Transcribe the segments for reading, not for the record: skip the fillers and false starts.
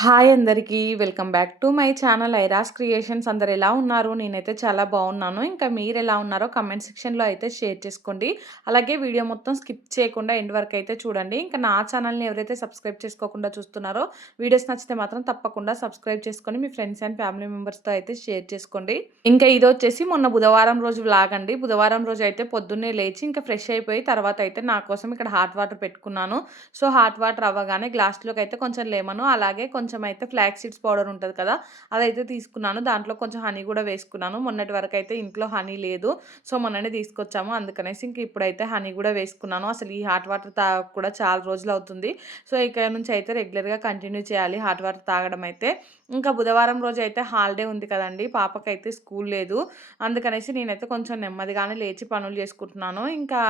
Hi అందరికీ. Welcome back to my channel Airas creations. అందరు ఎలా ఉన్నారు? నేనైతే చాలా బాగున్నాను. ఇంకా మీరెలా ఉన్నారో కామెంట్ సెక్షన్‌లో అయితే షేర్ చేసుకోండి. అలాగే వీడియో మొత్తం స్కిప్ చేయకుండా ఎండ్ వరకు అయితే చూడండి. ఇంకా నా ఛానల్‌ని ఎవరైతే సబ్స్క్రైబ్ చేసుకోకుండా చూస్తున్నారో వీడియోస్ నచ్చితే మాత్రం తప్పకుండా సబ్స్క్రైబ్ చేసుకొని మీ ఫ్రెండ్స్ అండ్ ఫ్యామిలీ మెంబర్స్‌తో అయితే షేర్ చేసుకోండి. ఇంకా ఇదొచ్చేసి మొన్న బుధవారం రోజు వ్లాగ్ అండి. బుధవారం రోజు అయితే పొద్దున్నే లేచి ఇంకా ఫ్రెష్ అయిపోయి తర్వాత అయితే నా కోసం ఇక్కడ హాట్ వాటర్ పెట్టుకున్నాను. సో, హాట్ వాటర్ అవ్వగానే గ్లాస్‌లోకి అయితే కొంచెం లెమను అలాగే కొంచెం అయితే ఫ్లాక్స్ సీడ్స్ పౌడర్ ఉంటది కదా! అదైతే తీసుకున్నాను. దాంట్లో కొంచెం హనీ గూడా వేసుకున్నాను. మొన్నటి వరకైతే ఇంట్లో హనీ లేదు. సో, మొన్ననే తీసుకొచ్చాము. అందుకనేసి ఇంక ఇప్పుడైతే హనీ గూడా వేసుకున్నాను. అసలు ఈ హాట్ వాటర్ తాగక కూడా చాలా రోజులవుతుంది. సో, ఇక నుంచి అయితే రెగ్యులర్‌గా కంటిన్యూ చేయాలి హాట్ వాటర్ తాగడం అయితే. ఇంకా బుధవారం రోజైతే హాలిడే ఉంది కదండీ! పాపకైతే స్కూల్ లేదు. అందుకనేసి నేనైతే కొంచెం నెమ్మదిగానే లేచి పనులు చేసుకుంటున్నాను. ఇంకా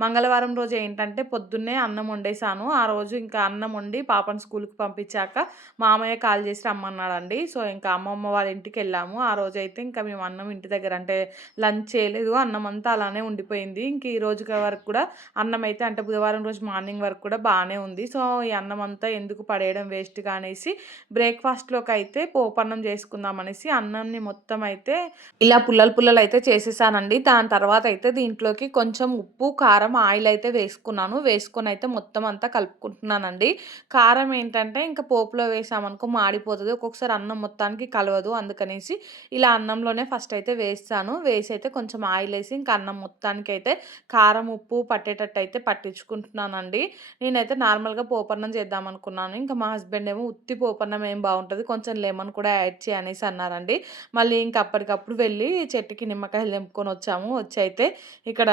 మంగళవారం రోజు ఏంటంటే పొద్దున్నే అన్నం వండేసాను. ఆ రోజు ఇంకా అన్నం వండి పాపను స్కూల్‌కి పంపించాక మామయ్య కాల్ చేసి రమ్మన్నాడండి. సో, ఇంకా అమ్మమ్మ వాళ్ళ ఇంటికెళ్ళాము. ఆ రోజైతే ఇంకా మేము అన్నం ఇంటి దగ్గర అంటే లంచ్ చేయలేదు. అన్నం అంతా అలానే ఉండిపోయింది. ఇంక ఈ రోజు వరకు కూడా అన్నం అయితే అంటే బుధవారం రోజు మార్నింగ్ వరకు కూడా బానే ఉంది. సో, ఈ అన్నం అంతా ఎందుకు పడేయడం వేస్ట్‌గా అనేసి బ్రేక్‌ఫాస్ట్‌లోకైతే పోపన్నం చేసుకుందాం అనేసి అన్నాన్ని మొత్తం అయితే ఇలా పుల్లలు పుల్లలు అయితే చేసేసానండి. దాని తర్వాత అయితే దీంట్లోకి కొంచెం ఉప్పు, కారం, ఆయిల్ అయితే వేసుకున్నాను. వేసుకొని అయితే మొత్తం అంతా కలుపుకుంటున్నానండి. కారం ఏంటంటే ఇంకా పోపులో వేసామనుకో మాడిపోతది. ఒక్కొక్కసారి అన్నం మొత్తానికి కలవదు. అందుకనేసి ఇలా అన్నంలోనే ఫస్ట్ అయితే వేస్తాను. వేసి అయితే కొంచెం ఆయిల్ ఏసి ఇంకా అన్నం మొత్తానికైతే కారం, ఉప్పు పట్టేటట్టు అయితే పట్టించుకుంటున్నానండి. నేనైతే నార్మల్‌గా పోపన్నం చేద్దామనుకున్నాను. ఇంకా మా హస్బెండ్ ఏమో ఉత్తి పోపన్నం ఏం బావుంటది. కొంచెం లెమన్ కూడా యాడ్ చెయి అనేసి అన్నారండి. మళ్ళీ ఇంక అప్పటికప్పుడు వెళ్ళి చెట్టుకి నిమ్మకాయలు తెంపుకొనొచ్చాము. వచ్చైతే ఇక్కడ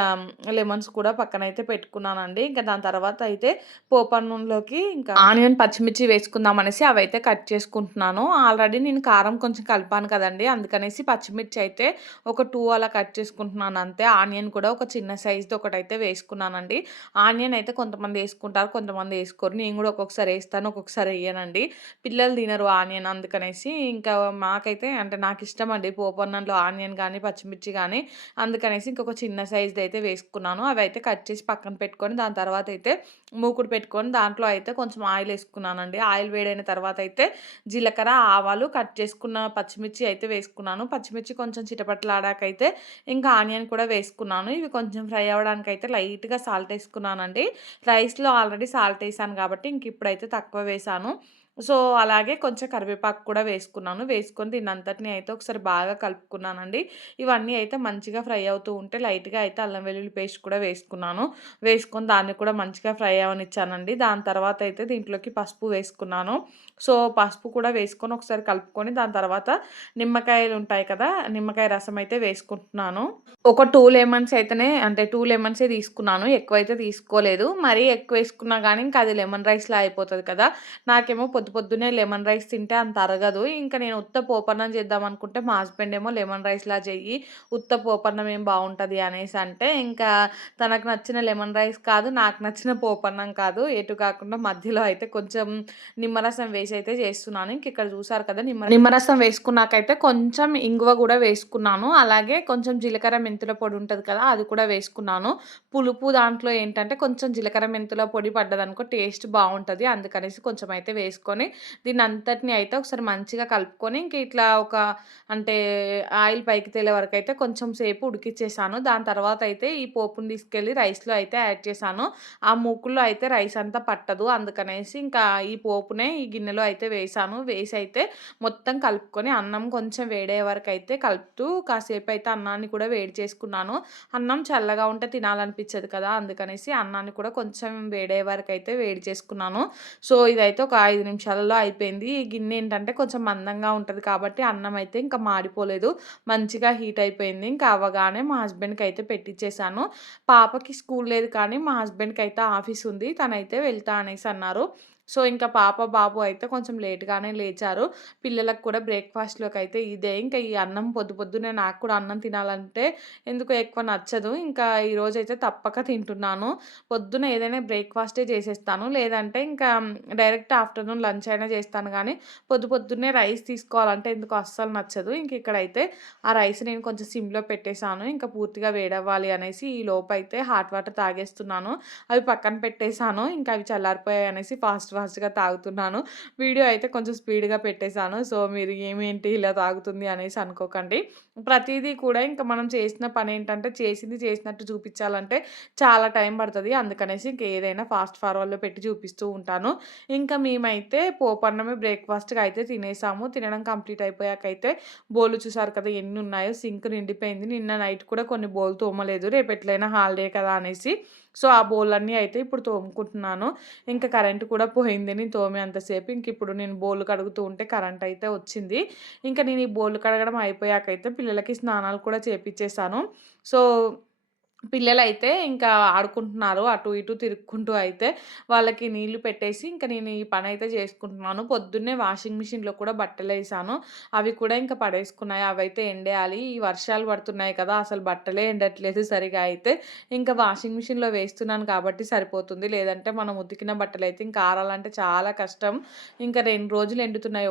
లెమన్స్ కూడా పక్కనైతే పెట్టుకున్నానండి. ఇంకా దాని తర్వాత అయితే పోపన్నంలోకి ఇంకా ఆనియన్, పచ్చిమిర్చి వేసుకుందాం అనేసి అవైతే కట్ చేసుకుంటున్నాను. ఆల్రెడీ నేను కారం కొంచెం కలిపాను కదండీ! అందుకనేసి పచ్చిమిర్చి అయితే ఒక 2 అలా కట్ చేసుకుంటున్నాను అంతే. ఆనియన్ కూడా ఒక చిన్న సైజ్‌ది ఒకటైతే వేసుకున్నానండి. ఆనియన్ అయితే కొంతమంది ఏసుకుంటారు, కొంతమంది ఏసుకోరు. నేను కూడా ఒక్కొక్కసారి ఏస్తాను, ఒక్కొక్కసారి ఎయ్యనండి. పిల్లలు తినరు ఆనియన్ అందుకనేసి ఇంకా మాకైతే అంటే నాకిష్టమండి పోపన్నంలో ఆనియన్ గానీ, పచ్చిమిర్చి గానీ అందుకనేసి ఇంకొక చిన్న సైజ్‌దయితే వేసుకున్నాను. అవైతే కట్ చేసి పక్కన పెట్టుకొని దాని తర్వాతయితే మూకుడు పెట్టుకొని దాంట్లో అయితే కొంచెం ఆయిలేసుకున్నానండి. ఆయిల్ వేడైన తర్వాతయితే జీలకర్ర, ఆవాలు, కట్ చేసుకున్న పచ్చిమిర్చి అయితే వేసుకున్నాను. పచ్చిమిర్చి కొంచెం చిటపటలాడాకైతే ఇంకా ఆనియన్ కూడా వేసుకున్నాను. ఇవి కొంచెం ఫ్రై అవ్వడానికైతే లైట్‌గా సాల్ట్ ఏసుకున్నానండి. రైస్‌లో ఆల్రెడీ సాల్ట్ ఏసాను కాబట్టి ఇంక ఇప్పుడైతే తక్కువ వేశాను. సో, అలాగే కొంచెం కరివేపాకు కూడా వేసుకున్నాను. వేసుకొని దీన్నంతటిని అయితే ఒకసారి బాగా కలుపుకున్నానండి. ఇవన్నీ అయితే మంచిగా ఫ్రై అవుతూ ఉంటే లైట్‌గా అయితే అల్లం వెల్లుల్లి పేస్ట్ కూడా వేసుకున్నాను. వేసుకొని దాన్ని కూడా మంచిగా ఫ్రై అవ్వనిచ్చానండి. దాని తర్వాత అయితే దీంట్లోకి పసుపు వేసుకున్నాను. సో, పసుపు కూడా వేసుకొని ఒకసారి కలుపుకొని దాని తర్వాత నిమ్మకాయలుంటాయి కదా! నిమ్మకాయ రసం అయితే వేసుకుంటున్నాను. ఒక 2 లెమన్స్ అయితేనే అంటే 2 లెమన్సే తీసుకున్నాను. ఎక్కువైతే తీసుకోలేదు. మరీ ఎక్కువేసుకున్నా గానీ ఇంక అది లెమన్ రైస్‌లా అయిపోతది కదా! నాకేమో పొద్దున్నే లెమన్ రైస్ తింటే అంత అరగదు. ఇంక నేను ఉత్త పోపన్నం చేద్దామనుకుంటే మా హస్బెండ్ ఏమో లెమన్ రైస్‌లా చెయ్యి, ఉత్త పోపన్నం ఏం బావుంటది అనేసి అంటే, ఇంకా తనకు నచ్చిన లెమన్ రైస్ కాదు, నాకు నచ్చిన పోపన్నం కాదు. ఎటు కాకుండా మధ్యలో అయితే కొంచెం నిమ్మరసం వేసి అయితే చేస్తున్నాను. ఇంక ఇక్కడ చూసారు కదా! నిమ్మరసం వేసుకున్నాకైతే కొంచెం ఇంగువ గూడా వేసుకున్నాను. అలాగే కొంచెం జీలకర్ర, మెంతుల పొడి ఉంటది కదా! అది కూడా వేసుకున్నాను. పులుపు దాంట్లో ఏంటంటే కొంచెం జీలకర్ర, మెంతుల పొడి పడ్డదనుకో టేస్ట్ బావుంటది. అందుకనేసి కొంచెం అయితే వేసుకొని దీన్నంతటిని అయితే ఒకసారి మంచిగా కలుపుకొని ఇంక ఇట్లా ఒక అంటే ఆయిల్ పైకి తేలే వరకైతే కొంచెం సేపు ఉడికిచ్చేసాను. దాని తర్వాత అయితే ఈ పోపుని తీసుకెళ్ళి రైస్‌లో అయితే యాడ్ చేశాను. ఆ మూకుల్లో అయితే రైస్ అంతా పట్టదు. అందుకనేసి ఇంకా ఈ పోపునే ఈ గిన్నెలో అయితే వేశాను. వేసి అయితే మొత్తం కలుపుకొని అన్నం కొంచెం వేడయ్యే వరకైతే కలుపుతూ కాసేపయితే అన్నాన్ని కూడా వేడి చేసుకున్నాను. అన్నం చల్లగా ఉంటే తినాలనిపించదు కదా! అందుకనేసి అన్నాన్ని కూడా కొంచెం వేడయ్యే వరకైతే వేడి చేసుకున్నాను. సో, ఇదైతే ఒక 5 నిమిషాలలో అయిపోయింది. ఈ గిన్నె ఏంటంటే కొంచెం మందంగా ఉంటది కాబట్టి అన్నం అయితే ఇంకా మాడిపోలేదు. మంచిగా హీట్ అయిపోయింది. ఇంకా అవ్వగానే మా హస్బెండ్‌కైతే పెట్టిచ్చేసాను. పాపకి స్కూల్ లేదు కానీ మా హస్బెండ్‌కైతే ఆఫీస్ ఉంది. తనైతే వెళ్తా అనేసి అన్నారు. సో, ఇంకా పాప, బాబు అయితే కొంచెం లేట్‌గానే లేచారు. పిల్లలకు కూడా బ్రేక్‌ఫాస్ట్‌లోకైతే ఇదే. ఇంకా ఈ అన్నం పొద్దున్నే నాకు కూడా అన్నం తినాలంటే ఎందుకో ఎక్కువ నచ్చదు. ఇంకా ఈరోజైతే తప్పక తింటున్నాను. పొద్దున ఏదైనా బ్రేక్‌ఫాస్టే చేసేస్తాను. లేదంటే ఇంకా డైరెక్ట్ ఆఫ్టర్‌నూన్ లంచ్ అయినా చేస్తాను గానీ, పొద్దున్నే రైస్ తీసుకోవాలంటే ఎందుకో అస్సలు నచ్చదు. ఇంక ఇక్కడైతే ఆ రైస్ నేను కొంచెం సిమ్‌లో పెట్టేసాను. ఇంకా పూర్తిగా వేడవ్వాలి అనేసి ఈ లోపైతే హాట్ వాటర్ తాగేస్తున్నాను. అవి పక్కన పెట్టేసాను. ఇంకా అవి చల్లారిపోయాయి అనేసి ఫాస్ట్ ఫాస్ట్‌గా తాగుతున్నాను. వీడియో అయితే కొంచెం స్పీడ్‌గా పెట్టేశాను. సో, మీరు ఏమేంటి ఇలా తాగుతుంది అనేసి అనుకోకండి. ప్రతీదీ కూడా ఇంక మనం చేసిన పనేంటంటే చేసింది చేసినట్టు చూపిచ్చాలంటే చాలా టైం పడతది. అందుకనేసి ఇంక ఏదైనా ఫాస్ట్ ఫార్వర్డ్‌లో పెట్టి చూపిస్తూ ఉంటాను. ఇంకా మేమైతే పోపన్నమే బ్రేక్‌ఫాస్ట్‌గా అయితే తినేసాము. తినడం కంప్లీట్ అయిపోయాకైతే బోళ్ళు చూసారు కదా ఎన్నున్నాయో సింక్ నిండిపోయింది. నిన్న నైట్ కూడా కొన్ని బోళ్ళు తోమలేదు. రేపు ఎట్లైనా హాలిడే కదా అనేసి. సో, ఆ బోళ్ళన్నీ అయితే ఇప్పుడు తోముకుంటున్నాను. ఇంకా కరెంట్ కూడా పోయింది. నేను తోమేంత సేపు. ఇంకిప్పుడు నేను బోళ్ళు కడుగుతూ ఉంటే కరెంట్ అయితే వచ్చింది. ఇంకా నేను ఈ బోళ్ళు కడగడం అయిపోయాకైతే పిల్లలకి స్నానాలు కూడా చేపిచ్చేసాను. సో, పిల్లలైతే ఇంకా ఆడుకుంటున్నారు. అటు ఇటు తిరుక్కుంటూ అయితే వాళ్ళకి నీళ్లు పెట్టేసి ఇంక నేను ఈ పనైతే చేసుకుంటున్నాను. పొద్దున్నే వాషింగ్ మిషన్‌లో కూడా బట్టలేసాను. అవి కూడా ఇంక పడేసుకున్నాయి. అవైతే ఎండేయాలి. ఈ వర్షాలు పడుతున్నాయి కదా! అసలు బట్టలే ఎండట్లేదు సరిగా అయితే. ఇంకా వాషింగ్ మిషన్‌లో వేస్తున్నాను కాబట్టి సరిపోతుంది. లేదంటే మనం ఉతికిన బట్టలైతే ఇంకా ఆరాలంటే చాలా కష్టం. ఇంకా 2 రోజులు ఎండుతున్నాయి.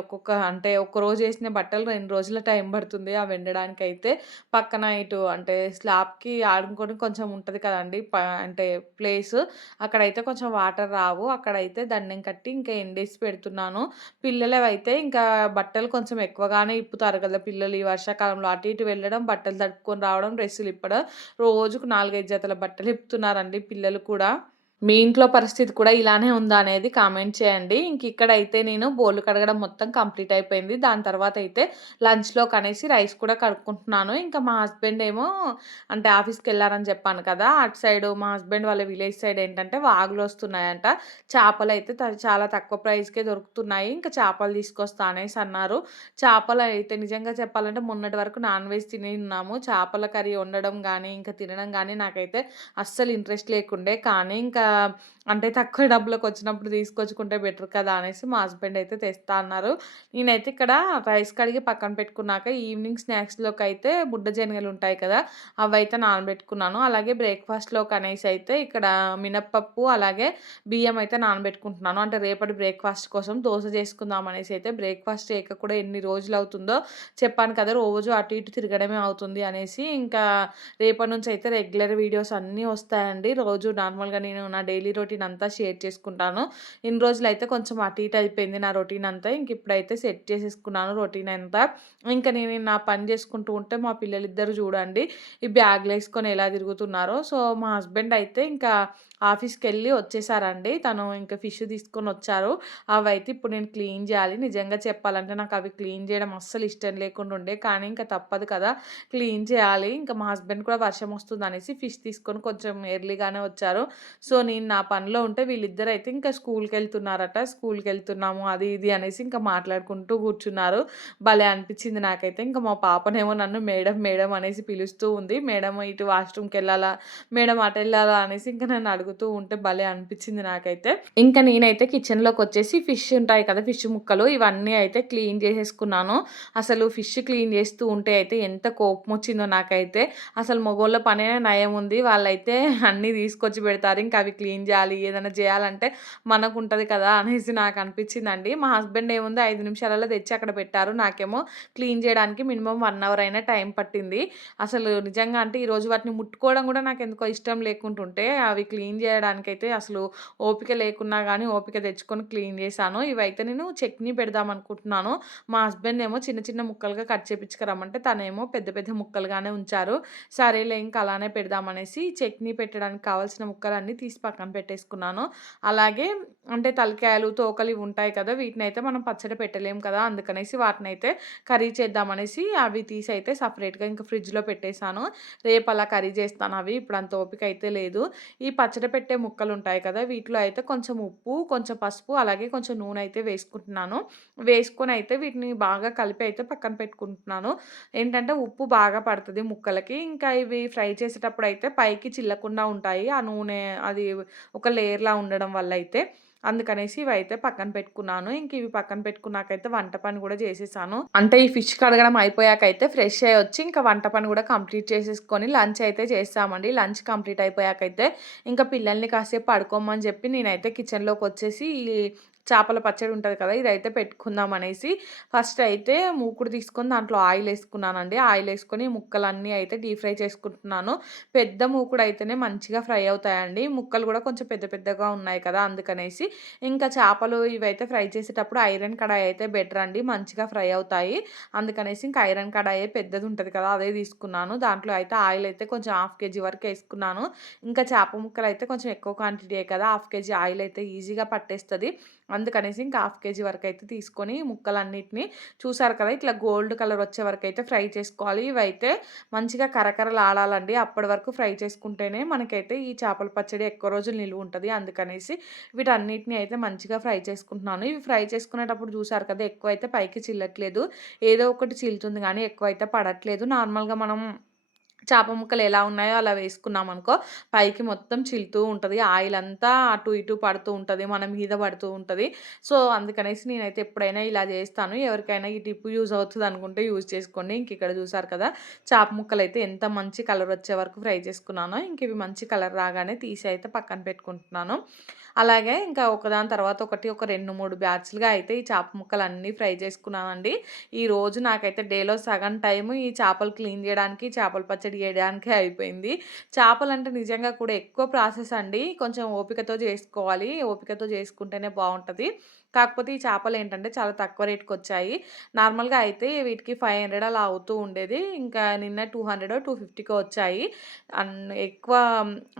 అంటే ఒక్కరోజు ఏసిన బట్టలు 2 రోజుల టైం పడుతుంది అవి ఎండడానికైతే. పక్కన ఇటు అంటే స్లాబ్‌కి ఆనుకొని కొంచెం ఉంటది కదండీ! అంటే ప్లేసు. అక్కడైతే కొంచెం వాటర్ రావు. అక్కడైతే దండెం కట్టి ఇంకా ఎండేసి పెడుతున్నాను. పిల్లలవైతే ఇంకా బట్టలు కొంచెం ఎక్కువగానే ఇప్పుతారు కదా! పిల్లలు ఈ వర్షాకాలంలో అటు ఇటు వెళ్ళడం, బట్టలు తడుపుకొని రావడం, డ్రెస్సులు ఇప్పడం. రోజుకు 4, 5 జతల బట్టలు ఇప్పుతున్నారండి పిల్లలు కూడా. మీ ఇంట్లో పరిస్థితి కూడా ఇలానే ఉందా అనేది కామెంట్ చేయండి. ఇక్కడైతే నేను బోళ్ళు కడగడం మొత్తం కంప్లీట్ అయిపోయింది. దాని తర్వాతయితే లంచ్‌లోకనేసి రైస్ కూడా కడుక్కుంటున్నాను. ఇంకా మా హస్బెండ్ ఏమో అంటే ఆఫీస్‌కెళ్లారని చెప్పాను కదా! అటు సైడు మా హస్బెండ్ వాళ్ళ విలేజ్ సైడ్ ఏంటంటే వాగులొస్తున్నాయంట. చేపలైతే చాలా తక్కువ ప్రైస్‌కే దొరుకుతున్నాయి. ఇంకా చేపలు తీసుకొస్తా అనేసి అన్నారు. చేపలైతే నిజంగా చెప్పాలంటే మొన్నటి వరకు నాన్ వెజ్ తిని ఉన్నాము. చేపల కర్రీ వండడం గానీ, ఇంకా తినడం గానీ నాకైతే అస్సలు ఇంట్రెస్ట్ లేకుండే. కానీ ఇంకా అంటే తక్కువ డబ్బులకొచ్చినప్పుడు తీసుకొచ్చుకుంటే బెటర్ కదా! అనేసి మా హస్బెండ్ అయితే తెస్తా అన్నారు. నేనైతే ఇక్కడ రైస్ కడిగి పక్కన పెట్టుకున్నాక ఈవినింగ్ స్నాక్స్‌లోకైతే బుడ్డ శనగలుంటాయి కదా! అవైతే నానబెట్టుకున్నాను. అలాగే బ్రేక్‌ఫాస్ట్‌లోకనేసి అయితే ఇక్కడ మినపప్పు అలాగే బియ్యం అయితే నానబెట్టుకుంటున్నాను. అంటే రేపటి బ్రేక్‌ఫాస్ట్ కోసం దోస చేసుకుందాం అనేసి అయితే బ్రేక్‌ఫాస్ట్ చేయక కూడా ఎన్ని రోజులవుతుందో చెప్పాను కదా! రోజు అటు ఇటు తిరగడమే అవుతుంది అనేసి ఇంకా రేపటి నుంచి అయితే రెగ్యులర్ వీడియోస్ అన్నీ వస్తాయండి. రోజు నార్మల్‌గా నేను నా డైలీ రొటీన్ అంతా షేర్ చేసుకుంటాను. ఇన్ని రోజులైతే కొంచెం అటు ఇటు అయిపోయింది నా రొటీన్ అంతా. ఇప్పుడైతే సెట్ చేసేసుకున్నాను రొటీన్ అంతా. ఇంకా నేను నా పని చేసుకుంటూ ఉంటే మా పిల్లలిద్దరూ చూడండి ఈ బ్యాగ్‌లేసుకొని ఎలా తిరుగుతున్నారో. సో, మా హస్బెండ్ అయితే ఇంకా ఆఫీస్‌కెళ్ళి వచ్చేసారండి. తను ఇంకా ఫిష్ తీసుకొనొచ్చారు. అవైతే ఇప్పుడు నేను క్లీన్ చేయాలి. నిజంగా చెప్పాలంటే నాకు అవి క్లీన్ చేయడం అస్సలు ఇష్టం లేకుండా ఉండే. కానీ ఇంకా తప్పదు కదా! క్లీన్ చేయాలి. ఇంకా మా హస్బెండ్ కూడా వర్షం వస్తుందనేసి ఫిష్ తీసుకొని కొంచెం ఎర్లీగానే వచ్చారు. సో, నేను నా పనిలో ఉంటే వీళ్ళిద్దరైతే ఇంకా స్కూల్‌కెళ్తున్నారట. స్కూల్‌కెళ్తున్నాము అది ఇది అనేసి ఇంకా మాట్లాడుకుంటూ కూర్చున్నారు. భలే అనిపించింది నాకైతే. ఇంకా మా పాపనేమో నన్ను మేడం, మేడం అనేసి పిలుస్తూ ఉంది. మేడం ఇటు వాష్‌రూమ్‌కెళ్ళాలా? మేడం అటెళ్ళాలా? అనేసి ఇంకా నన్ను అడుగుతూ ఉంటే భలే అనిపించింది నాకైతే. ఇంకా నేనైతే కిచెన్‌లోకొచ్చేసి ఫిష్ ఉంటాయి కదా! ఫిష్ ముక్కలు ఇవన్నీ అయితే క్లీన్ చేసేసుకున్నాను. అసలు ఫిష్ క్లీన్ చేస్తూ ఉంటే అయితే ఎంత కోపమొచ్చిందో నాకైతే. అసలు మగోళ్ళ పనే నయముంది. వాళ్ళైతే అన్నీ తీసుకొచ్చి పెడతారు. ఇంకా అవి క్లీన్ చేయాలి, ఏదైనా చేయాలంటే మనకుంటది కదా! అనేసి నాకనిపించిందండి. మా హస్బెండ్ ఏముంది 5 నిమిషాలలో తెచ్చి అక్కడ పెట్టారు. నాకేమో క్లీన్ చేయడానికి మినిమమ్ 1 అవర్ అయినా టైం పట్టింది. అసలు నిజంగా అంటే ఈరోజు వాటిని ముట్టుకోవడం కూడా నాకెందుకో ఇష్టం లేకుంటుంటే అవి క్లీన్ చేయడానికైతే అసలు ఓపిక లేకున్నా గానీ ఓపిక తెచ్చుకొని క్లీన్ చేశాను. ఇవైతే నేను చట్నీ పెడదామనుకుంటున్నాను. మా హస్బెండ్ ఏమో చిన్న చిన్న ముక్కలుగా కట్ చేపించుకురమ్మంటే తనేమో పెద్ద పెద్ద ముక్కలుగానే ఉంచారు. సరేలే ఇంక అలానే పెడదామనేసి చట్నీ పెట్టడానికి కావాల్సిన ముక్కలన్నీ తీసి పక్కన పెట్టేసుకున్నాను. అలాగే అంటే తలకాయలు, తోకలు ఇవి ఉంటాయి కదా! వీటినైతే మనం పచ్చడి పెట్టలేం కదా! అందుకనేసి వాటినైతే కర్రీ చేద్దామనేసి అవి తీసైతే సెపరేట్‌గా ఇంక ఫ్రిడ్జ్‌లో పెట్టేసాను. రేపు అలా కర్రీ చేస్తాను అవి. ఇప్పుడు అంత ఓపిక అయితే లేదు. ఈ పచ్చడి పెట్టే ముక్కలుంటాయి కదా! వీటిలో అయితే కొంచెం ఉప్పు, కొంచెం పసుపు అలాగే కొంచెం నూనె అయితే వేసుకుంటున్నాను. వేసుకొనైతే వీటిని బాగా కలిపి అయితే పక్కన పెట్టుకుంటున్నాను. ఏంటంటే ఉప్పు బాగా పడతది ముక్కలకి. ఇంకా ఇవి ఫ్రై చేసేటప్పుడైతే పైకి చిల్లకుండా ఉంటాయి. ఆ నూనె అది ఒక లేయర్‌లా ఉండడం వల్లయితే. అందుకనేసి ఇవైతే పక్కన పెట్టుకున్నాను. ఇంక ఇవి పక్కన పెట్టుకున్నాకైతే వంట పని గూడా చేసేసాను. అంటే ఈ ఫిష్ కడగడం అయిపోయాకైతే ఫ్రెష్ అయ్యొచ్చి ఇంకా వంట పని గూడా కంప్లీట్ చేసేసుకొని లంచ్ అయితే చేసామండి. లంచ్ కంప్లీట్ అయిపోయాకైతే ఇంకా పిల్లల్ని కాసేపు పడుకోమని చెప్పి నేనైతే కిచెన్‌లోకొచ్చేసి చేపల పచ్చడి ఉంటది కదా! ఇదైతే పెట్టుకుందాం అనేసి ఫస్ట్ అయితే మూకుడు తీసుకొని దాంట్లో ఆయిల్ ఏసుకున్నానండి. ఆయిల్ ఏసుకొని ముక్కలన్నీ అయితే డీప్ ఫ్రై చేసుకుంటున్నాను. పెద్ద మూకుడయితేనే మంచిగా ఫ్రై అవుతాయండి. ముక్కలు గూడా కొంచెం పెద్ద పెద్దగా ఉన్నాయి కదా! అందుకనేసి. ఇంకా చేపలు ఇవైతే ఫ్రై చేసేటప్పుడు ఐరన్ కడాయి అయితే బెటర్ అండి. మంచిగా ఫ్రై అవుతాయి. అందుకనేసి ఇంకా ఐరన్ కడాయే పెద్దదుంటది కదా! అదే తీసుకున్నాను. దాంట్లో అయితే ఆయిల్ అయితే కొంచెం హాఫ్ కేజీ వరకు ఏసుకున్నాను. ఇంకా చేప ముక్కలైతే కొంచెం ఎక్కువ క్వాంటిటీయే కదా! హాఫ్ కేజీ ఆయిల్ అయితే ఈజీగా పట్టేస్తది. అందుకనేసి ఇంకా హాఫ్ కేజీ వరకైతే తీసుకొని ముక్కలన్నిటిని చూసారు కదా! ఇట్లా గోల్డ్ కలర్ వచ్చే వరకైతే ఫ్రై చేసుకోవాలి. ఇవైతే మంచిగా కరకరలాడాలండి. అప్పటి వరకు ఫ్రై చేసుకుంటేనే మనకైతే ఈ చేపల పచ్చడి ఎక్కువ రోజులు నిలువుంటది. అందుకనేసి వీటన్నిటిని అయితే మంచిగా ఫ్రై చేసుకుంటున్నాను. ఇవి ఫ్రై చేసుకునేటప్పుడు చూసారు కదా! ఎక్కువైతే పైకి చిల్లట్లేదు. ఏదో ఒకటి చీలుతుంది గానీ ఎక్కువైతే పడట్లేదు. నార్మల్‌గా మనం చేప ముక్కలు ఎలా ఉన్నాయో అలా వేసుకున్నామనుకో, పైకి మొత్తం చిలుతూ ఉంటది. ఆయిల్ అంతా అటు ఇటు పడుతూ ఉంటది. మన మీద పడుతూ ఉంటది. సో, అందుకనేసి నేనైతే ఎప్పుడైనా ఇలా జేస్తాను. ఎవరికైనా ఈ టిప్ యూజ్ అవుతదనుకుంటే యూజ్ చేసుకోండి. ఇంకిక్కడ చూసారు కదా! చేప ముక్కలైతే ఎంత మంచి కలర్ వచ్చే వరకు ఫ్రై చేసుకున్నానో, ఇంక ఇవి మంచి కలర్ రాగానే తీసి అయితే పక్కన పెట్టుకుంటున్నాను. అలాగే ఇంకా ఒకదాని తర్వాత ఒకటి ఒక 2, 3 బ్యాచ్‌లుగా అయితే ఈ చేప ముక్కలన్నీ ఫ్రై చేసుకున్నానండి. ఈరోజు నాకైతే డేలో సగం టైము ఈ చేపలు క్లీన్ జేయడానికి, చేపల పచ్చడి జేయడానికే అయిపోయింది. చేపలంటే నిజంగా కూడా ఎక్కువ ప్రాసెస్ అండి. కొంచెం ఓపికతో జేసుకోవాలి. ఓపికతో జేసుకుంటేనే బావుంటది. కాకపోతే ఈ చేపలేంటంటే చాలా తక్కువ రేట్‌కొచ్చాయి. నార్మల్‌గా అయితే వీటికి 500 అలా అవుతూ ఉండేది. ఇంకా నిన్న 200 250కో వచ్చాయి. ఎక్కువ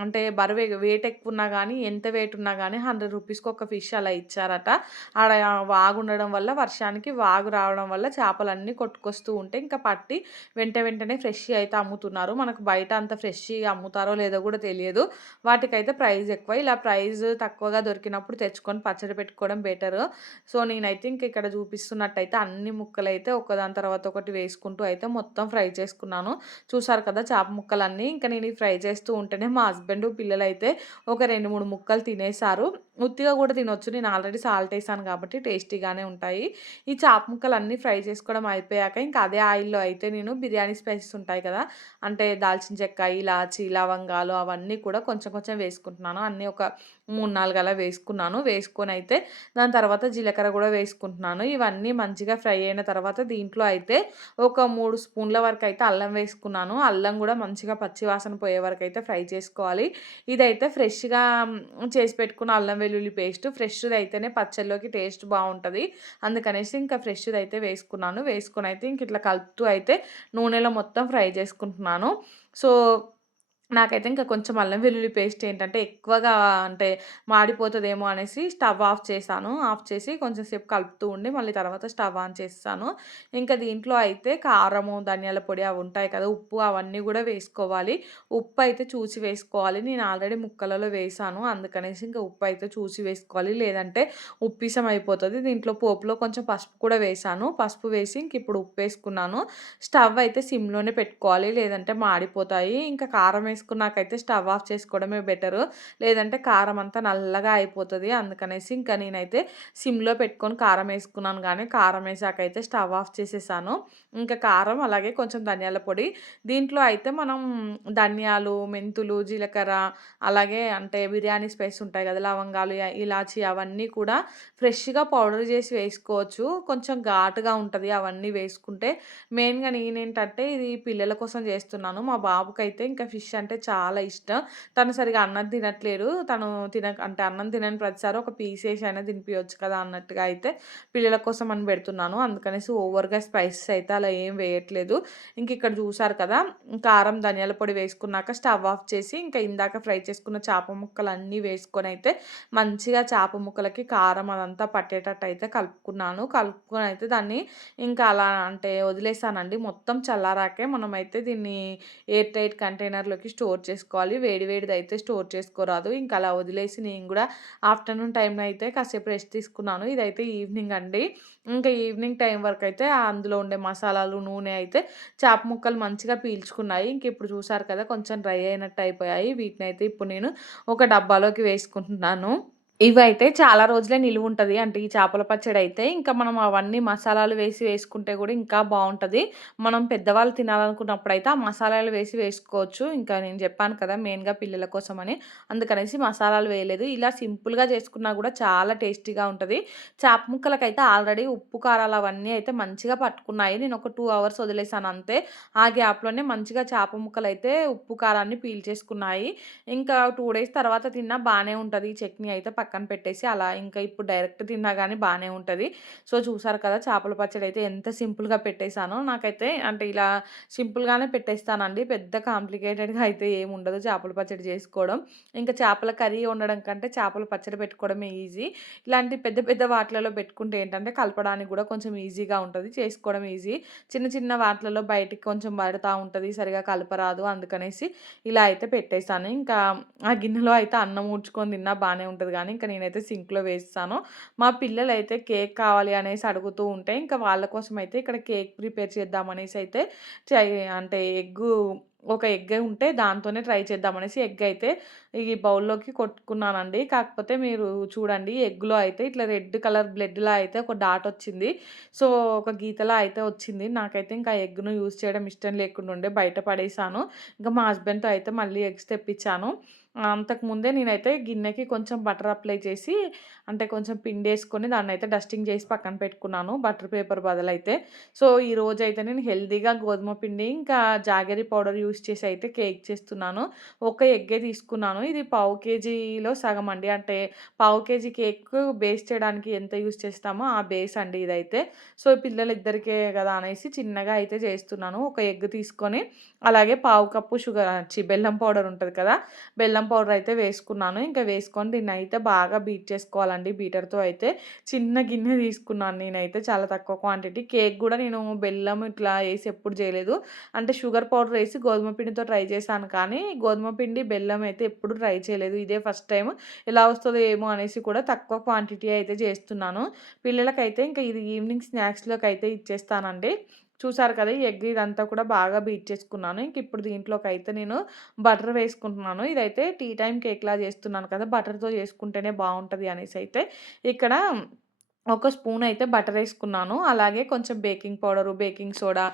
అంటే బరువు వెయిట్ ఎక్కువున్నా గానీ, ఎంత వెయిట్ ఉన్నా గానీ 100 రూపీస్‌కి ఒక ఫిష్ అలా ఇచ్చారట. ఆడ వాగుండడం వల్ల వర్షానికి వాగు రావడం వల్ల చేపలన్నీ కొట్టుకొస్తూ ఉంటే ఇంకా పట్టి వెంటనే ఫ్రెష్‌యి అయితే అమ్ముతున్నారు. మనకు బయట అంత ఫ్రెష్‌యి అమ్ముతారో లేదో గూడా తెలియదు. వాటికైతే ప్రైస్ ఎక్కువ. ఇలా ప్రైస్ తక్కువగా దొరికినప్పుడు తెచ్చుకొని పచ్చడి పెట్టుకోవడం బెటరు. సో, నేనైతే ఇంక ఇక్కడ చూపిస్తున్నట్టయితే అన్ని ముక్కలైతే ఒకదాని తర్వాత ఒకటి వేసుకుంటూ అయితే మొత్తం ఫ్రై చేసుకున్నాను. చూసారు కదా! చేప ముక్కలన్నీ. ఇంక నేను ఈ ఫ్రై చేస్తూ ఉంటేనే మా హస్బెండు, పిల్లలైతే ఒక 2, 3 ముక్కలు తినేసారు. ఉత్తిగా గూడా తినొచ్చు. నేను ఆల్రెడీ సాల్ట్ ఏసాను కాబట్టి టేస్టీగానే ఉంటాయి. ఈ చేప ముక్కలన్నీ ఫ్రై చేసుకోవడం అయిపోయాక ఇంకా అదే ఆయిల్‌లో అయితే నేను బిర్యానీ స్పైసెస్ ఉంటాయి కదా! అంటే దాల్చిన చెక్క, ఇలాచి, లవంగాలు అవన్నీ కూడా కొంచెం కొంచెం వేసుకుంటున్నాను. అన్నీ ఒక 3, 4 అలా వేసుకున్నాను. వేసుకొనైతే దాని తర్వాత జీలకర్ర గూడా వేసుకుంటున్నాను. ఇవన్నీ మంచిగా ఫ్రై అయిన తర్వాత దీంట్లో అయితే ఒక 3 స్పూన్ల వరకైతే అల్లం వేసుకున్నాను. అల్లం గూడా మంచిగా పచ్చి వాసన పోయే వరకైతే ఫ్రై చేసుకోవాలి. ఇదైతే ఫ్రెష్‌గా చేసి పెట్టుకున్న అల్లం వెల్లుల్లి పేస్ట్. ఫ్రెష్‌దయితేనే పచ్చడిలోకి టేస్ట్ బావుంటది. అందుకనేసి ఇంకా ఫ్రెష్‌దయితే వేసుకున్నాను. వేసుకొనైతే ఇంక ఇట్లా కలుపుతూ అయితే నూనెలో మొత్తం ఫ్రై చేసుకుంటున్నాను. సో, నాకైతే ఇంకా కొంచెం అల్లం వెల్లుల్లి పేస్ట్ ఏంటంటే ఎక్కువగా అంటే మాడిపోతదేమో అనేసి స్టవ్ ఆఫ్ చేశాను. ఆఫ్ చేసి కొంచెం సేపు కలుపుతూ ఉండి మళ్ళీ తర్వాత స్టవ్ ఆన్ చేసేసాను. ఇంకా దీంట్లో అయితే కారము, ధనియాల పొడి అవి ఉంటాయి కదా! ఉప్పు అవన్నీ గూడా వేసుకోవాలి. ఉప్పు అయితే చూసి వేసుకోవాలి. నేను ఆల్రెడీ ముక్కలలో వేశాను. అందుకనేసి ఇంకా ఉప్పు అయితే చూసి వేసుకోవాలి. లేదంటే ఉప్పిసం అయిపోతది. దీంట్లో పోపులో కొంచెం పసుపు కూడా వేశాను. పసుపు వేసి ఇంక ఇప్పుడు ఉప్పేసుకున్నాను. స్టవ్ అయితే సిమ్‌లోనే పెట్టుకోవాలి. లేదంటే మాడిపోతాయి. ఇంకా కారం వేసుకున్నాకైతే స్టవ్ ఆఫ్ చేసుకోవడమే బెటరు. లేదంటే కారం అంతా నల్లగా అయిపోతది. అందుకనేసి ఇంకా నేనైతే సిమ్‌లో పెట్టుకొని కారం వేసుకున్నాను గానీ, కారం వేసాకైతే స్టవ్ ఆఫ్ చేసేసాను. ఇంకా కారం అలాగే కొంచెం ధనియాల పొడి. దీంట్లో అయితే మనం ధనియాలు, మెంతులు, జీలకర్ర అలాగే అంటే బిర్యానీ స్పైస్ ఉంటాయి కదా! లవంగాలు, ఇలాచి అవన్నీ కూడా ఫ్రెష్‌గా పౌడర్ చేసి వేసుకోవచ్చు. కొంచెం ఘాటుగా ఉంటది అవన్నీ వేసుకుంటే. మెయిన్‌గా నేనేంటంటే ఇది పిల్లల కోసం చేస్తున్నాను. మా బాబుకైతే ఇంకా ఫిష్ అంటే చాలా ఇష్టం. తను సరిగ్గా అన్నం తినట్లేరు. తను అంటే అన్నం తినని ప్రతిసారి ఒక పీసేసి అయినా తినిపియొచ్చు కదా! అన్నట్టుగా అయితే పిల్లల కోసం అని పెడుతున్నాను. అందుకనేసి ఓవర్‌గా స్పైసెస్ అయితే అలా ఏం వేయట్లేదు. ఇంకిక్కడ చూసారు కదా! కారం, ధనియాల పొడి వేసుకున్నాక స్టవ్ ఆఫ్ చేసి ఇంకా ఇందాక ఫ్రై చేసుకున్న చేప ముక్కలన్నీ వేసుకొనైతే మంచిగా చేప ముక్కలకి కారం అదంతా పట్టేటట్టయితే కలుపుకున్నాను. కలుపుకొనైతే దాన్ని ఇంకా అలా అంటే వదిలేసానండి. మొత్తం చల్లారాకే మనమైతే దీన్ని ఎయిర్ టైట్ కంటైనర్‌లోకి స్టోర్ చేసుకోవాలి. వేడి వేడిదైతే స్టోర్ చేసుకోరాదు. ఇంకా అలా వదిలేసి నేను గూడా ఆఫ్టర్‌నూన్ టైమ్‌లో అయితే కాసేపు రెస్ట్ తీసుకున్నాను. ఇదైతే ఈవినింగ్ అండి. ఇంకా ఈవినింగ్ టైం వరకైతే అందులో ఉండే మసాలాలు, నూనె అయితే చేప ముక్కలు మంచిగా పీల్చుకున్నాయి. ఇంక ఇప్పుడు చూసారు కదా! కొంచెం డ్రై అయినట్టు అయిపోయాయి. వీటినైతే ఇప్పుడు నేను ఒక డబ్బాలోకి వేసుకుంటున్నాను. ఇవైతే చాలా రోజులే నిలువుంటది. అంటే ఈ చేపల పచ్చడైతే. ఇంకా మనం అవన్నీ మసాలాలు వేసుకుంటే గూడా ఇంకా బావుంటది. మనం పెద్దవాళ్ళు తినాలనుకున్నప్పుడైతే ఆ మసాలాలు వేసుకోవచ్చు. ఇంకా నేను జెప్పాను కదా! మెయిన్‌గా పిల్లల కోసమని. అందుకనేసి మసాలాలు వేయలేదు. ఇలా సింపుల్‌గా చేసుకున్నా గూడా చాలా టేస్టీగా ఉంటది. చేప ముక్కలకైతే ఆల్రెడీ ఉప్పు, కారాలు అవన్నీ అయితే మంచిగా పట్టుకున్నాయి. నేనొక 2 అవర్స్ వదిలేసాను అంతే. ఆ గ్యాప్‌లోనే మంచిగా చేప ముక్కలైతే ఉప్పు, కారాన్ని పీల్చేసుకున్నాయి. ఇంకా 2 డేస్ తర్వాత తిన్నా బానే ఉంటది. ఈ చట్నీ అయితే పక్కన పెట్టేసి అలా ఇంకా ఇప్పుడు డైరెక్ట్ తిన్నా గానీ బానే ఉంటది. సో, చూసారు కదా! చేపల పచ్చడైతే ఎంత సింపుల్‌గా పెట్టేసానో. నాకైతే అంటే ఇలా సింపుల్‌గానే పెట్టేస్తానండి. పెద్ద కాంప్లికేటెడ్‌గా అయితే ఏముండదు చేపల పచ్చడి చేసుకోవడం. ఇంకా చేపల కర్రీ వండడం కంటే చేపల పచ్చడి పెట్టుకోవడమే ఈజీ. ఇలాంటి పెద్ద పెద్ద వాటిలలో పెట్టుకుంటే ఏంటంటే కలపడానికి గూడా కొంచెం ఈజీగా ఉంటది. చేసుకోవడం ఈజీ. చిన్న చిన్న వాటిలలో బయటికి కొంచెం పడతా ఉంటది. సరిగ్గా కలపరాదు. అందుకనేసి ఇలా అయితే పెట్టేసాను. ఇంకా ఆ గిన్నెలో అయితే అన్నం ఊడ్చుకొని తిన్నా బానే ఉంటది గానీ, ఇంక నేనైతే సింక్‌లో వేసేసాను. మా పిల్లలైతే కేక్ కావాలి అనేసి అడుగుతూ ఉంటే, ఇంకా వాళ్ళ కోసమయితే ఇక్కడ కేక్ ప్రిపేర్ చేద్దామనేసి అయితే అంటే ఒక ఎగ్ ఉంటే దాంతోనే ట్రై చేద్దామనేసి ఎగ్ అయితే ఈ బౌల్‌లోకి కొట్టుకున్నానండి. కాకపోతే మీరు చూడండి ఎగ్‌లో అయితే ఇట్లా రెడ్ కలర్ బ్లడ్‌లా అయితే ఒక డాట్ వచ్చింది. సో, ఒక గీతలా అయితే వచ్చింది. నాకైతే ఇంకా ఎగ్‌ను యూజ్ చేయడం ఇష్టం లేకుండా ఉండే బయట పడేసాను. ఇంకా మా హస్బెండ్‌తో అయితే మళ్ళీ ఎగ్స్ తెప్పించాను. అంతకుముందే నేనైతే గిన్నెకి కొంచెం బటర్ అప్లై చేసి అంటే కొంచెం పిండేసుకొని దాన్నయితే డస్టింగ్ చేసి పక్కన పెట్టుకున్నాను. Butter paper బదులైతే. సో, ఈరోజైతే నేను హెల్తీగా గోధుమ పిండి ఇంకా జాగరీ పౌడర్ యూజ్ చేసి అయితే కేక్ చేస్తున్నాను. ఒక ఎగ్గే తీసుకున్నాను. ఇది పావు కేజీలో సగం అండి. అంటే పావు కేజీ కేక్ బేస్ చేయడానికి ఎంత యూజ్ చేస్తామో ఆ బేస్ అండి ఇదైతే. సో, పిల్లలిద్దరికే గదా అనేసి చిన్నగా అయితే చేస్తున్నాను. ఒక ఎగ్ తీసుకొని అలాగే పావు కప్పు బెల్లం పౌడర్ ఉంటది కదా! బెల్లం పౌడర్ అయితే వేసుకున్నాను. ఇంకా వేసుకొని దీన్నయితే బాగా బీట్ చేసుకోవాలండి బీటర్‌తో అయితే. చిన్న గిన్నె తీసుకున్నాను నేనైతే చాలా తక్కువ క్వాంటిటీ. కేక్ గూడా నేను బెల్లం ఇట్లా ఏసి ఎప్పుడు చేయలేదు. అంటే షుగర్ పౌడర్ ఏసి గోధుమ పిండితో ట్రై చేశాను కానీ, గోధుమ పిండి, బెల్లం అయితే ఎప్పుడు ట్రై చేయలేదు. ఇదే ఫస్ట్ టైమ్. ఎలా వస్తదో ఏమో అనేసి కూడా తక్కువ క్వాంటిటీ అయితే చేస్తున్నాను. పిల్లలకైతే ఇంకా ఇది ఈవినింగ్ స్నాక్స్‌లోకైతే ఇచ్చేస్తానండి. చూసారు కదా! ఈ ఎగ్ ఇదంతా కూడా బాగా బీట్ చేసుకున్నాను. ఇంక ఇప్పుడు దీంట్లోకైతే నేను బటర్ వేసుకుంటున్నాను. ఇదైతే టీ టైమ్ కేక్‌లా చేస్తున్నాను కదా! బటర్‌తో చేసుకుంటేనే బావుంటది అనేసైతే ఇక్కడ ఒక స్పూన్ అయితే బటరేసుకున్నాను. అలాగే కొంచెం బేకింగ్ పౌడరు, బేకింగ్ సోడా,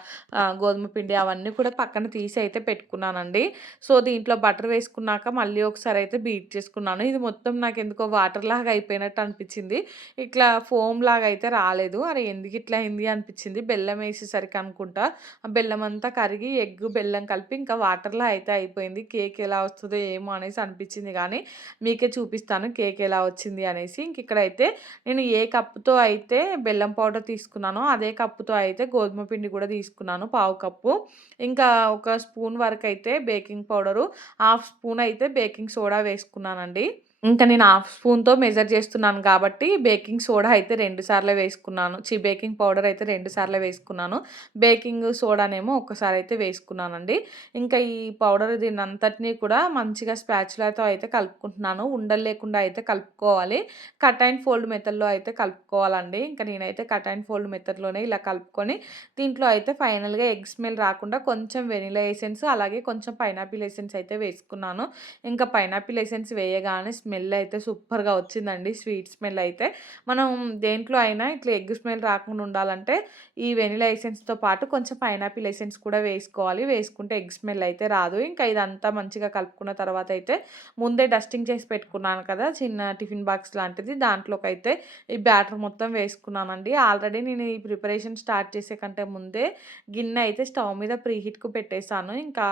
గోధుమ పిండి అవన్నీ కూడా పక్కన తీసి అయితే పెట్టుకున్నానండి. సో, దీంట్లో బటర్ వేసుకున్నాక మళ్ళీ ఒకసారి అయితే బీట్ చేసుకున్నాను. ఇది మొత్తం నాకెందుకో వాటర్‌లాగా అయిపోయినట్టు అనిపిచ్చింది. ఇట్లా ఫోమ్‌లాగా అయితే రాలేదు. అరే! ఎందుకిట్లా అయింది అనిపిచ్చింది. బెల్లం ఏసేసరికి అనుకుంటా. ఆ బెల్లం అంతా కరిగి బెల్లం కలిపి ఇంకా వాటర్‌లా అయితే అయిపోయింది. కేక్ ఎలా వస్తదో ఏమో అనేసి అనిపిచ్చింది గానీ, మీకే చూపిస్తాను కేక్ ఎలా వచ్చింది అనేసి. ఇంకిక్కడైతే నేను ఏ కప్పుతో అయితే బెల్లం పౌడర్ తీసుకున్నానో, అదే కప్పుతో అయితే గోధుమ పిండి కూడా తీసుకున్నాను పావు కప్పు. ఇంకా ఒక స్పూన్ వరకైతే బేకింగ్ పౌడరు, హాఫ్ స్పూన్ అయితే బేకింగ్ సోడా వేసుకున్నానండి. ఇంకా నేను హాఫ్ స్పూన్‌తో మెజర్ చేస్తున్నాను కాబట్టి బేకింగ్ సోడా అయితే 2 సార్లే వేసుకున్నాను. బేకింగ్ పౌడర్ అయితే 2 సార్లే వేసుకున్నాను. బేకింగ్ సోడానేమో ఒక్కసారయితే వేసుకున్నానండి. ఇంకా ఈ పౌడర్ దీన్నంతటిని కూడా మంచిగా స్పాచులాతో అయితే కలుపుకుంటున్నాను. ఉండలు లేకుండా అయితే కలుపుకోవాలి. కట్ అండ్ ఫోల్డ్ మెథడ్‌లో అయితే కలుపుకోవాలండి. ఇంకా నేనైతే కట్ అండ్ ఫోల్డ్ మెథడ్‌లోనే ఇలా కలుపుకొని దీంట్లో అయితే ఫైనల్‌గా ఎగ్ స్మెల్ రాకుండా కొంచెం వెనిలా ఎసెన్స్ అలాగే కొంచెం పైనాపిల్ ఎసెన్స్ అయితే వేసుకున్నాను. ఇంకా పైనాపిల్ ఎసెన్స్ వేయగానే స్మెల్ అయితే సూపర్‌గా వచ్చిందండి. స్వీట్ స్మెల్ అయితే. మనం దేంట్లో అయినా ఇట్లా ఎగ్ స్మెల్ రాకుండా ఉండాలంటే ఈ వెనిలా ఎసెన్స్‌తో పాటు కొంచెం పైనాపిల్ ఎసెన్స్ కూడా వేసుకోవాలి. వేసుకుంటే ఎగ్ స్మెల్ అయితే రాదు. ఇంకా ఇదంతా మంచిగా కలుపుకున్న తర్వాత అయితే ముందే డస్టింగ్ చేసి పెట్టుకున్నాను కదా! చిన్న టిఫిన్ బాక్స్ లాంటిది. దాంట్లోకైతే ఈ బ్యాటర్ మొత్తం వేసుకున్నానండి. ఆల్రెడీ నేను ఈ ప్రిపరేషన్ స్టార్ట్ చేసే కంటే ముందే గిన్నె అయితే స్టవ్ మీద ప్రీహీట్‌కి పెట్టేసాను. ఇంకా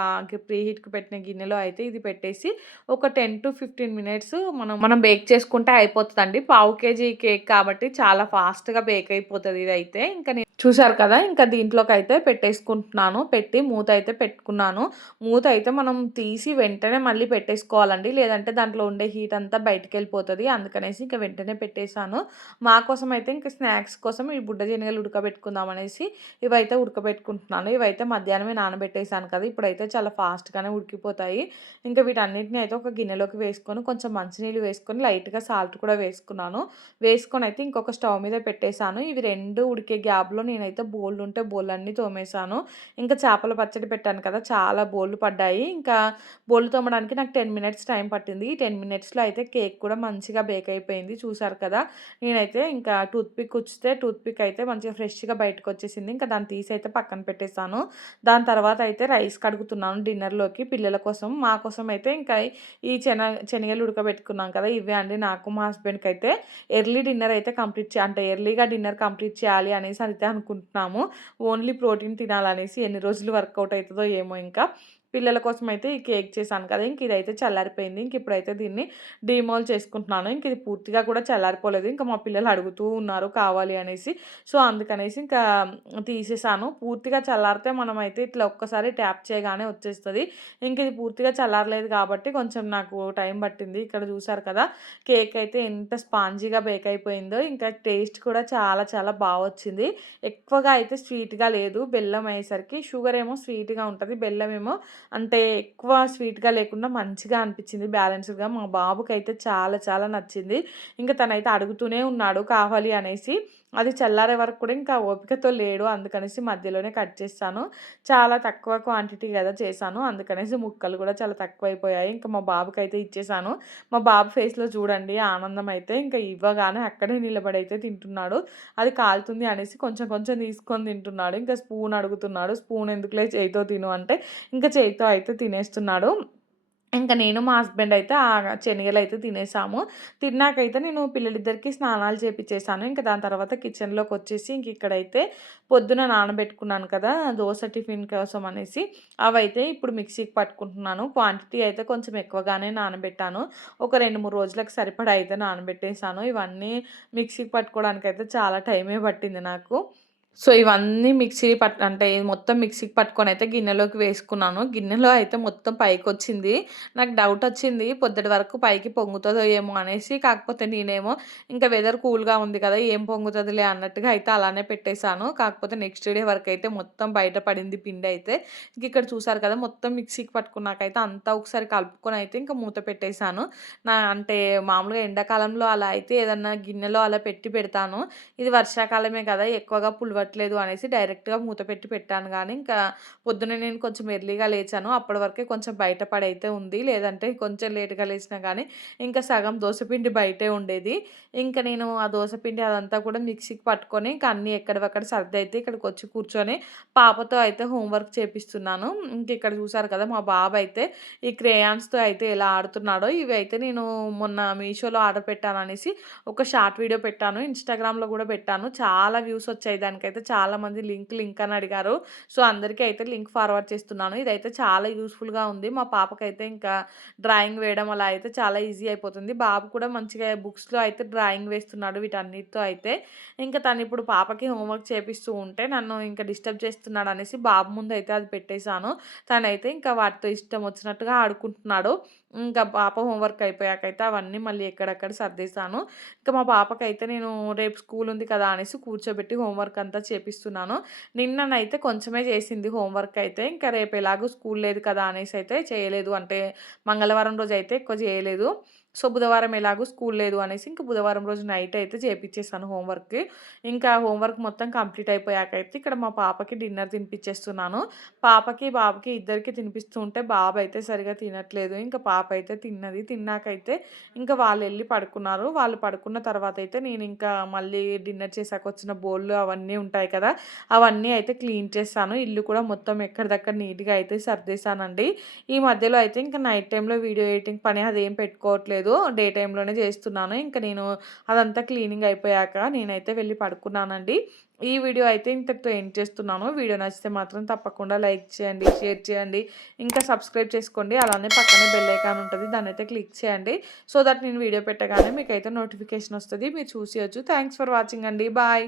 ప్రీహీట్‌కి పెట్టిన గిన్నెలో అయితే ఇది పెట్టేసి ఒక 10-15 మినిట్స్ మనం మనం బేక్ చేసుకుంటే అయిపోతదండి. పావు కేజీ కేక్ కాబట్టి చాలా ఫాస్ట్‌గా బేక్ అయిపోతది ఇదైతే. ఇంకా చూసారు కదా! ఇంకా దీంట్లోకైతే పెట్టేసుకుంటున్నాను. పెట్టి మూత అయితే పెట్టుకున్నాను. మూత అయితే మనం తీసి వెంటనే మళ్ళీ పెట్టేసుకోవాలండి. లేదంటే దాంట్లో ఉండే హీట్ అంతా బయటికెళ్ళిపోతది. అందుకనేసి ఇంక వెంటనే పెట్టేసాను. మా కోసం అయితే ఇంక స్నాక్స్ కోసం ఈ బుడ్డ శనగలు ఉడకబెట్టుకుందాం అనేసి ఇవైతే ఉడకబెట్టుకుంటున్నాను. ఇవైతే మధ్యాహ్నమే నానబెట్టేసాను కదా! ఇప్పుడైతే చాలా ఫాస్ట్‌గానే ఉడికిపోతాయి. ఇంకా వీటన్నిటిని అయితే ఒక గిన్నెలోకి వేసుకొని కొంచెం మంచినీళ్ళు వేసుకొని లైట్‌గా సాల్ట్ కూడా వేసుకున్నాను. వేసుకొని అయితే ఇంకొక స్టవ్ మీద పెట్టేసాను. ఇవి 2 ఉడికే గ్యాప్‌లో నేనైతే బోళ్ళుంటే బోళ్ళన్నీ తోమేశాను. ఇంకా చేపల పచ్చడి పెట్టాను కదా! చాలా బోళ్ళు పడ్డాయి. ఇంకా బోళ్ళు తోమడానికి నాకు 10 మినిట్స్ టైం పట్టింది. ఈ 10 మినిట్స్‌లో అయితే కేక్ కూడా మంచిగా బేక్ అయిపోయింది. చూసారు కదా! నేనైతే ఇంకా టూత్‌పిక్ కుచ్చితే టూత్‌పిక్ అయితే మంచిగా ఫ్రెష్‌గా బయటకొచ్చేసింది. ఇంకా దాన్ని తీసైతే పక్కన పెట్టేసాను. దాని తర్వాత అయితే రైస్ కడుగుతున్నాను డిన్నర్‌లోకి పిల్లల కోసం. మా కోసం అయితే ఇంకా ఈ శనగలు ఉడకబెట్టుకున్నాం కదా! ఇవే అండి నాకు మా హస్బెండ్‌కైతే ఎర్లీ డిన్నర్ అయితే అంటే ఎర్లీగా డిన్నర్ కంప్లీట్ చేయాలి అనేసి అయితే అనుకుంటున్నాము. ఓన్లీ ప్రోటీన్ తినాలనేసి ఎన్ని రోజులు వర్కౌట్ అయితదో ఏమో ఇంకా. పిల్లల కోసం అయితే ఈ కేక్ చేశాను కదా! ఇంక ఇదైతే చల్లారిపోయింది. ఇంక ఇప్పుడైతే దీన్ని డీమోల్ చేసుకుంటున్నాను. ఇంక ఇది పూర్తిగా కూడా చల్లారిపోలేదు. ఇంకా మా పిల్లలు అడుగుతూ ఉన్నారు కావాలి అనేసి. సో, అందుకనేసి ఇంకా తీసేసాను. పూర్తిగా చల్లారితే మనమైతే ఇట్లా ఒక్కసారి ట్యాప్ చేయగానే వచ్చేస్తది. ఇంక ఇది పూర్తిగా చల్లారలేదు కాబట్టి కొంచెం నాకు టైం పట్టింది. ఇక్కడ చూసారు కదా! కేక్ అయితే ఎంత స్పాంజీగా బేక్ అయిపోయిందో. ఇంకా టేస్ట్ కూడా చాలా చాలా వచ్చింది. ఎక్కువగా అయితే స్వీట్‌గా లేదు. బెల్లం అయ్యేసరికి షుగర్ ఏమో స్వీట్‌గా ఉంటది. బెల్లం ఏమో అంటే ఎక్కువ స్వీట్‌గా లేకుండా మంచిగా అనిపించింది బ్యాలెన్స్‌డ్‌గా. మా బాబుకైతే చాలా చాలా నచ్చింది. ఇంక తనైతే అడుగుతూనే ఉన్నాడు కావాలి అనేసి. అది చల్లారే వరకు కూడా ఇంకా ఓపికతో లేడు. అందుకనేసి మధ్యలోనే కట్ చేశాను. చాలా తక్కువ క్వాంటిటీ గదా చేశాను. అందుకనేసి ముక్కలు కూడా చాలా తక్కువైపోయాయి. ఇంకా మా బాబుకైతే ఇచ్చేసాను. మా బాబు ఫేస్‌లో చూడండి ఆనందం అయితే ఇంకా ఇవ్వగానే అక్కడే నిలబడైతే తింటున్నాడు. అది కాలుతుంది అనేసి కొంచెం కొంచెం తీసుకొని తింటున్నాడు. ఇంకా స్పూన్ అడుగుతున్నాడు. స్పూన్ ఎందుకులే చేయితో తిను అంటే ఇంకా చేయితో అయితే తినేస్తున్నాడు. ఇంక నేను మా హస్బెండ్ అయితే శనగలైతే తినేసాము. తిన్నాకైతే నేను పిల్లలిద్దరికీ స్నానాలు చేపిచ్చేసాను. ఇంక దాని తర్వాత కిచెన్‌లోకొచ్చేసి ఇంక ఇక్కడైతే పొద్దున నానబెట్టుకున్నాను కదా! దోస టిఫిన్ కోసం అనేసి అవైతే ఇప్పుడు మిక్సీకి పట్టుకుంటున్నాను. క్వాంటిటీ అయితే కొంచెం ఎక్కువగానే నానబెట్టాను. ఒక 2, 3 రోజులకు సరిపడా అయితే నానబెట్టేసాను. ఇవన్నీ మిక్సీకి పట్టుకోవడానికైతే చాలా టైమే పట్టింది నాకు. సో, ఇవన్నీ అంటే మొత్తం మిక్సీకి పట్టుకొనైతే గిన్నెలోకి వేసుకున్నాను. గిన్నెలో అయితే మొత్తం పైకొచ్చింది. నాకు డౌటొచ్చింది పొద్దుటి వరకు పైకి పొంగుతదో ఏమో అనేసి. కాకపోతే నేనేమో ఇంకా వెదర్ కూల్‌గా ఉంది కదా! ఏం పొంగుతదిలే అన్నట్టుగా అయితే అలానే పెట్టేసాను. కాకపోతే నెక్స్ట్ డే వరకైతే మొత్తం బయట పడింది పిండైతే. ఇక్కడ చూసారు కదా! మొత్తం మిక్సీకి పట్టుకున్నాకైతే అంతా ఒకసారి కలుపుకొనైతే ఇంకా మూత పెట్టేసాను. అంటే మామూలుగా ఎండాకాలంలో అలా అయితే ఏదన్నా గిన్నెలో అలా పెడతాను. ఇది వర్షాకాలమే కదా! ఎక్కువగా పులవట్లేదు అనేసి డైరెక్ట్‌గా మూత పెట్టి పెట్టాను గానీ, ఇంకా పొద్దున్నే నేను కొంచెం ఎర్లీగా లేచాను. అప్పటి వరకే కొంచెం బయట పడైతే ఉంది. లేదంటే కొంచెం లేట్‌గా లేచినా గానీ, ఇంకా సగం దోసపిండి బయటే ఉండేది. ఇంక నేను ఆ దోసపిండి అదంతా కూడా మిక్సీకి పట్టుకొని, ఇంక అన్నీ ఎక్కడివక్కడ సర్దయితే ఇక్కడికొచ్చి కూర్చొని పాపతో అయితే హోంవర్క్ చేపిస్తున్నాను. ఇంక ఇక్కడ చూసారు కదా! మా బాబయితే ఈ క్రేయాన్స్‌తో అయితే ఎలా ఆడుతున్నాడో, ఇవైతే నేను మొన్న మీషోలో ఆర్డర్ పెట్టాననేసి ఒక షార్ట్ వీడియో పెట్టాను. ఇన్‌స్టాగ్రామ్‌లో గూడా పెట్టాను. చాలా వ్యూస్ వచ్చాయి దానికైతే. చాలామంది లింక్ అని అడిగారు. సో, అందరికీ అయితే లింక్ ఫార్వర్డ్ చేస్తున్నాను. ఇదైతే చాలా యూజ్‌ఫుల్‌గా ఉంది. మా పాపకైతే ఇంకా డ్రాయింగ్ వేయడం అలా అయితే చాలా ఈజీ అయిపోతుంది. బాబు కూడా మంచిగా బుక్స్‌లో అయితే డ్రాయింగ్ వేస్తున్నాడు వీటన్నిటితో అయితే. ఇంకా తనిప్పుడు పాపకి హోంవర్క్ చేపిస్తూ ఉంటే నన్ను ఇంకా డిస్టర్బ్ చేస్తున్నాడనేసి బాబు ముందయితే అది పెట్టేశాను. తనైతే ఇంకా వాటితో ఇష్టం వచ్చినట్టుగా ఆడుకుంటున్నాడు. ఇంకా పాప హోంవర్క్ అయిపోయాకైతే అవన్నీ మళ్ళీ ఎక్కడెక్కడ సర్దేశాను. ఇంకా మా పాపకైతే నేను రేపు స్కూల్ ఉంది కదా అనేసి కూర్చోబెట్టి హోంవర్క్ అంతా చేపిస్తున్నాను. నిన్ననైతే కొంచెమే చేసింది హోంవర్క్ అయితే. ఇంకా రేపు ఎలాగో స్కూల్ లేదు కదా అనేసి అయితే చేయలేదు. అంటే మంగళవారం రోజైతే ఎక్కువ చేయలేదు. సో, బుధవారం ఎలాగో స్కూల్ లేదు అనేసి ఇంక బుధవారం రోజు నైట్ అయితే చేపిచ్చేసాను హోంవర్క్. ఇంకా హోంవర్క్ మొత్తం కంప్లీట్ అయిపోయాకైతే ఇక్కడ మా పాపకి డిన్నర్ తినిపిచ్చేస్తున్నాను. పాపకి, బాబుకి ఇద్దరికీ తినిపిస్తూ ఉంటే బాబయితే సరిగ్గా తినట్లేదు. ఇంక పాప అయితే తిన్నది. తిన్నాకైతే ఇంకా వాళ్ళెళ్ళి పడుకున్నారు. వాళ్ళు పడుకున్న తర్వాతయితే నేనింకా మళ్ళీ డిన్నర్ చేశాకొచ్చిన బోళ్ళు అవన్నీ ఉంటాయి కదా! అవన్నీ అయితే క్లీన్ చేశాను. ఇల్లు కూడా మొత్తం ఎక్కడిదక్కడ నీట్‌గా అయితే సర్దేశానండి. ఈ మధ్యలో అయితే ఇంక నైట్ టైమ్‌లో వీడియో ఎడిటింగ్ పని అదేం పెట్టుకోవట్లేదు. డే టైమ్‌లోనే చేస్తున్నాను. ఇంక నేను అదంతా క్లీనింగ్ అయిపోయాక నేనైతే వెళ్ళి పడుకున్నానండి. ఈ వీడియో అయితే ఇంతటితో ఎండ్ చేస్తున్నాను. వీడియో నచ్చితే మాత్రం తప్పకుండా లైక్ చేయండి, షేర్ చేయండి, ఇంకా సబ్స్క్రైబ్ చేసుకోండి. అలానే పక్కనే బెల్ ఐకాన్ ఉంటది. దాన్నైతే క్లిక్ చేయండి. సో దట్ నేను వీడియో పెట్టగానే మీకైతే నోటిఫికేషన్ వస్తది. మీరు చూసేయొచ్చు. థాంక్స్ ఫర్ వాచింగ్ అండి. బాయ్.